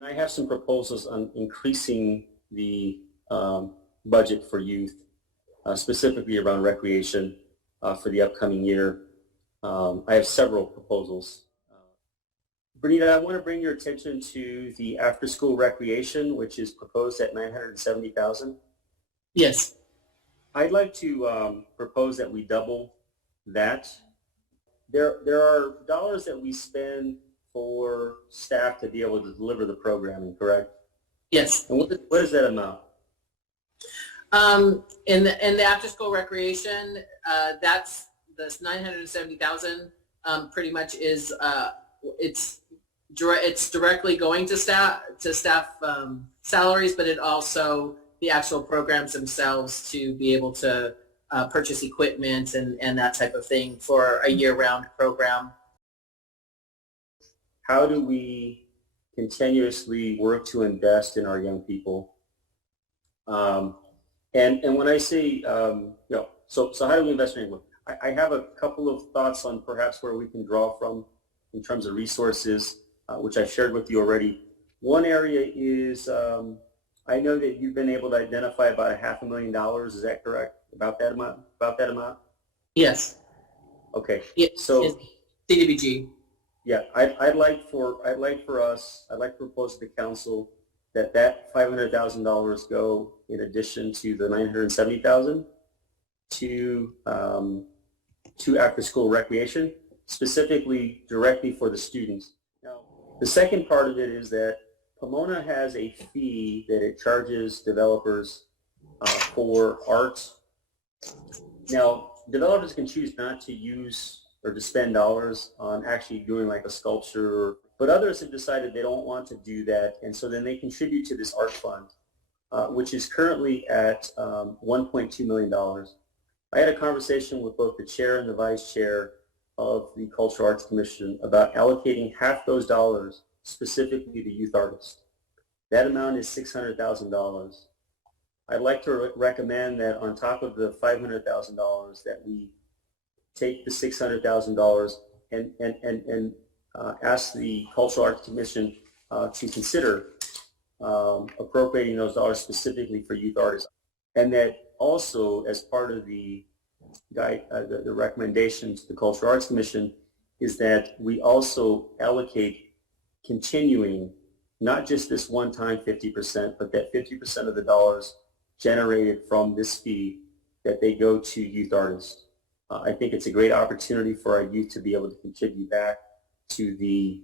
I have some proposals on increasing the budget for youth, specifically around recreation for the upcoming year. I have several proposals. Bernita, I want to bring your attention to the after-school recreation, which is proposed at $970,000. Yes. I'd like to propose that we double that. There are dollars that we spend for staff to be able to deliver the programming, correct? Yes. And what is that amount? In the after-school recreation, that's this 970,000. Pretty much is it's directly going to staff salaries, but it also the actual programs themselves to be able to purchase equipment and that type of thing for a year-round program. How do we continuously work to invest in our young people? And when I say, so how do we invest in young people? I have a couple of thoughts on perhaps where we can draw from in terms of resources, which I shared with you already. One area is, I know that you've been able to identify about $500,000. Is that correct? About that amount? Yes. Okay. Yes. So CDBG. Yeah, I'd like to propose to the council that $500,000 go in addition to the $970,000 to after-school recreation, specifically directly for the students. Now, the second part of it is that Pomona has a fee that it charges developers for art. Now, developers can choose not to use or to spend dollars on actually doing like a sculpture, but others have decided they don't want to do that, and so then they contribute to this art fund, which is currently at $1.2 million. I had a conversation with both the chair and the vice chair of the Cultural Arts Commission about allocating half those dollars specifically to youth artists. That amount is $600,000. I'd like to recommend that on top of the $500,000 that we take the $600,000 and ask the Cultural Arts Commission to consider appropriating those dollars specifically for youth artists. And that also, as part of the recommendation to the Cultural Arts Commission, is that we also allocate continuing, not just this one-time 50%, but that 50% of the dollars generated from this fee, that they go to youth artists. I think it's a great opportunity for our youth to be able to contribute back to the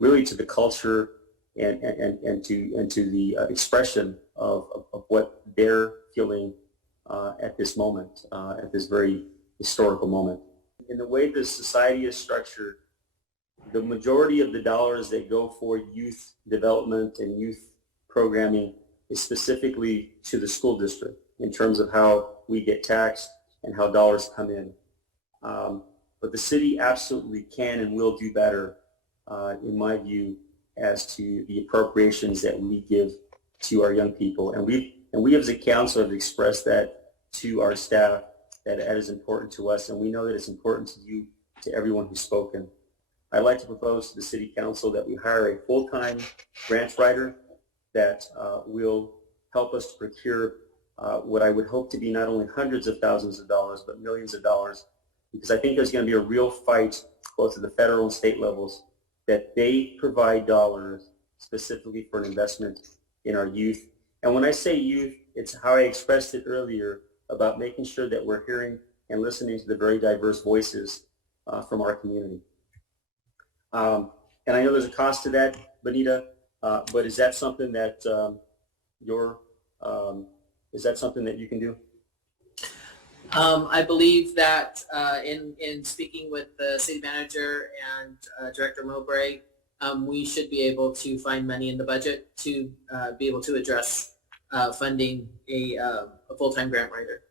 really to the culture and to the expression of what they're feeling at this moment, at this very historical moment. In the way the society is structured, the majority of the dollars that go for youth development and youth programming is specifically to the school district in terms of how we get taxed and how dollars come in. But the city absolutely can and will do better, in my view, as to the appropriations that we give to our young people. And we as a council have expressed that to our staff, that is important to us, and we know that it's important to you, to everyone who's spoken. I'd like to propose to the city council that we hire a full-time grant writer that will help us to procure what I would hope to be not only hundreds of thousands of dollars, but millions of dollars, because I think there's going to be a real fight both at the federal and state levels that they provide dollars specifically for an investment in our youth. And when I say youth, it's how I expressed it earlier about making sure that we're hearing and listening to the very diverse voices from our community. And I know there's a cost to that, Benita, but is that something that is that something that you can do? I believe that in speaking with the city manager and Director Mowbray, we should be able to find money in the budget to be able to address funding a full-time grant writer.